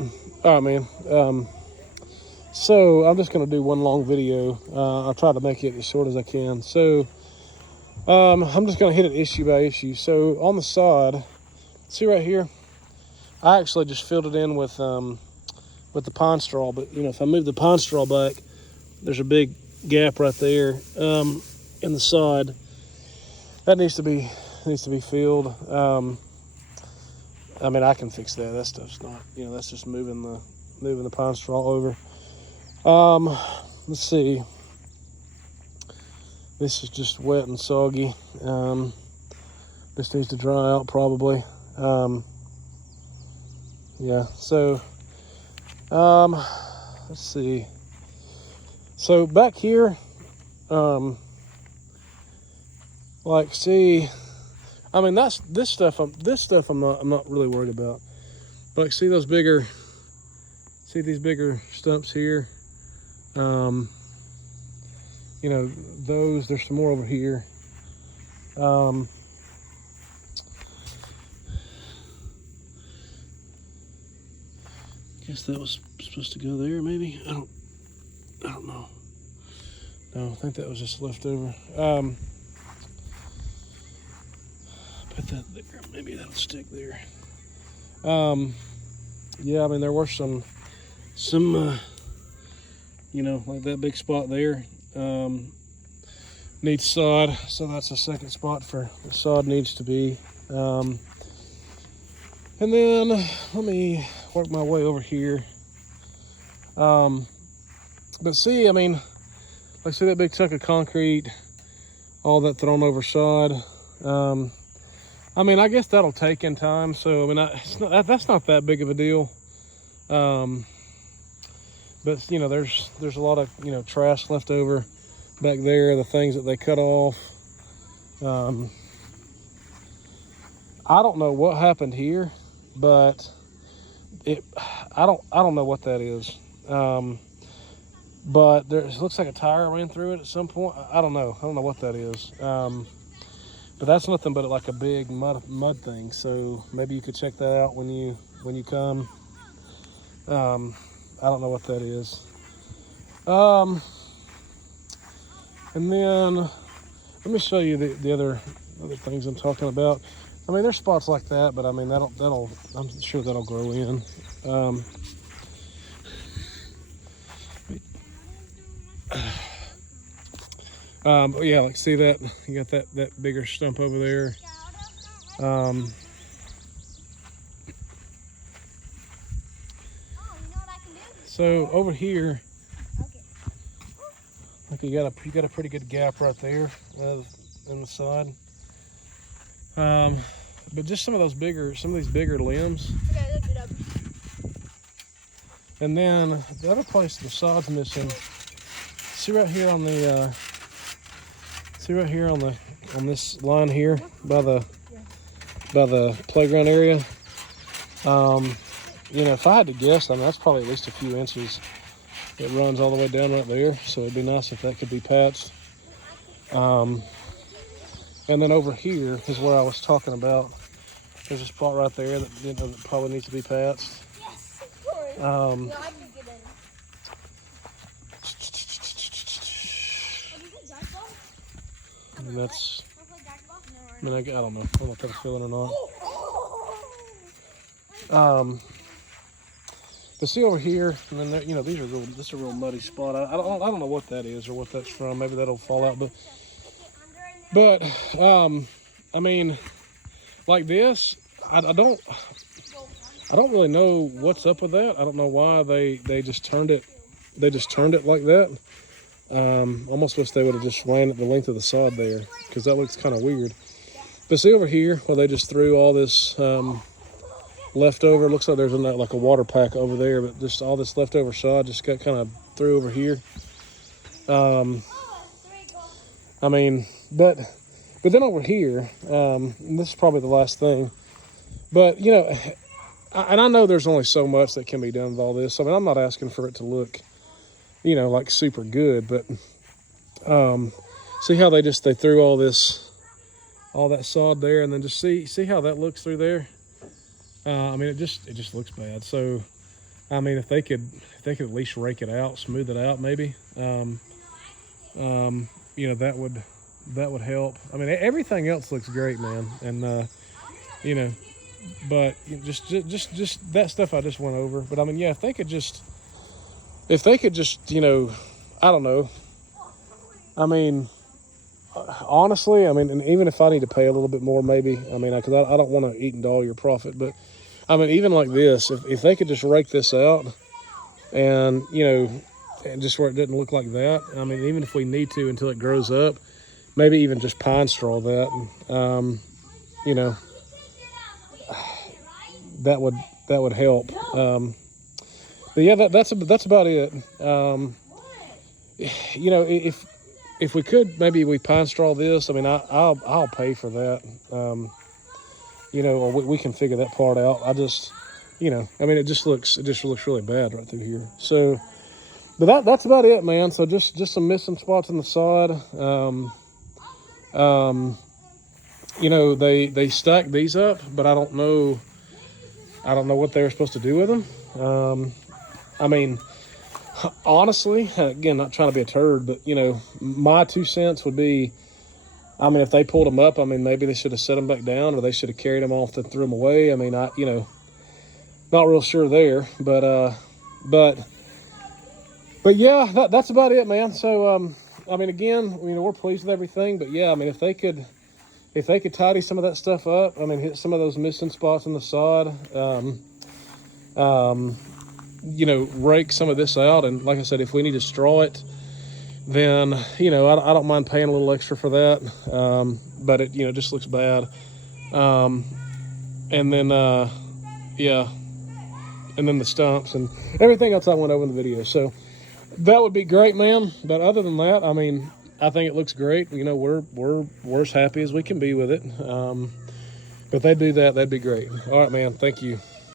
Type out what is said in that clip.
All right, man. So I'm just going to do one long video. I'll try to make it as short as I can. So I'm just going to hit it issue by issue. So on the sod, see right here, I actually just filled it in with the pine straw. But you know, if I move the pine straw back, there's a big gap right there in the sod that needs to be filled. I mean, I can fix that. That stuff's not, you know, that's just moving the pine straw over. Let's see. This is just wet and soggy. This needs to dry out probably. Yeah. So, let's see. So back here, like, see. I mean, this stuff I'm not really worried about. But like, see these bigger stumps here. You know, there's some more over here. Guess that was supposed to go there, maybe. I don't know. No, I think that was just leftover. Put that there. Maybe that'll stick there. Yeah, I mean, there were some you know, like that big spot there needs sod, so that's a second spot for the sod needs to be. And then let me work my way over here. But see, I mean, like, see that big chunk of concrete, all that thrown over sod. I mean, I guess that'll take in time. So, I mean, that's not that big of a deal. But, you know, there's a lot of, you know, trash left over back there, the things that they cut off. I don't know what happened here, but I don't know what that is. But it looks like a tire ran through it at some point. I don't know what that is. But that's nothing but like a big mud thing. So maybe you could check that out when you come. I don't know what that is. And then let me show you the other things I'm talking about. I mean, there's spots like that, but I mean, I'm sure that'll grow in. But yeah, like, see that you got that bigger stump over there. So over here, like, you got a pretty good gap right there in the side. But just some of these bigger limbs. Okay, lift it up. And then the other place the sod's missing. See right here on this line here by the playground area. You know, if I had to guess, I mean, that's probably at least a few inches. It runs all the way down right there, so it'd be nice if that could be patched. And then over here is where I was talking about. There's a spot right there that, you know, that probably needs to be patched. Yes, of course. I Um, can get in. and that's, I mean, I don't know. I don't know if that's filling or not. But see over here, and then there, you know, this is a real muddy spot. I don't know what that is or what that's from. Maybe that'll fall out, but I mean, like this, I don't really know what's up with that. I don't know why they just turned it like that. Almost wish they would have just ran it the length of the sod there, because that looks kind of weird. But see over here where they just threw all this leftover. Looks like there's like a water pack over there, but just all this leftover sod just got kind of threw over here. I mean, but then over here, and this is probably the last thing, but, you know, and I know there's only so much that can be done with all this. I mean, I'm not asking for it to look, you know, like super good, but see how they threw all that sod there, and then just see how that looks through there. I mean, it just looks bad. So I mean, if they could at least rake it out, smooth it out, maybe. You know, that would help. I mean, everything else looks great, man, and you know, but just that stuff I just went over. But I mean, yeah, if they could just, you know, I don't know. I mean, honestly, I mean, and even if I need to pay a little bit more, maybe, I mean, because I don't want to eat into all your profit, but I mean, even like this, if they could just rake this out and, you know, and just where it didn't look like that. I mean, even if we need to until it grows up, maybe even just pine straw that, and, you know, that would help. But yeah, that's about it. You know, if we could, maybe we pine straw this. I mean, I'll pay for that. You know, or we can figure that part out. I just, you know, I mean, it just looks really bad right through here. So, but that's about it, man. So just some missing spots on the side. You know, they stack these up, but I don't know what they were supposed to do with them. I mean, honestly, again, not trying to be a turd, but you know, my 2 cents would be, I mean, if they pulled them up, I mean, maybe they should have set them back down, or they should have carried them off and threw them away. I mean, you know, not real sure there, but yeah, that's about it, man. So, I mean, again, you know, we're pleased with everything, but yeah, I mean, if they could tidy some of that stuff up, I mean, hit some of those missing spots on the side, you know, rake some of this out, and like I said, if we need to straw it, then, you know, I don't mind paying a little extra for that, but it, you know, just looks bad. And then, yeah, and then the stumps and everything else I went over in the video. So that would be great, man. But other than that, I mean, I think it looks great. You know, we're as happy as we can be with it. But if they do that, that'd be great. All right, man. Thank you.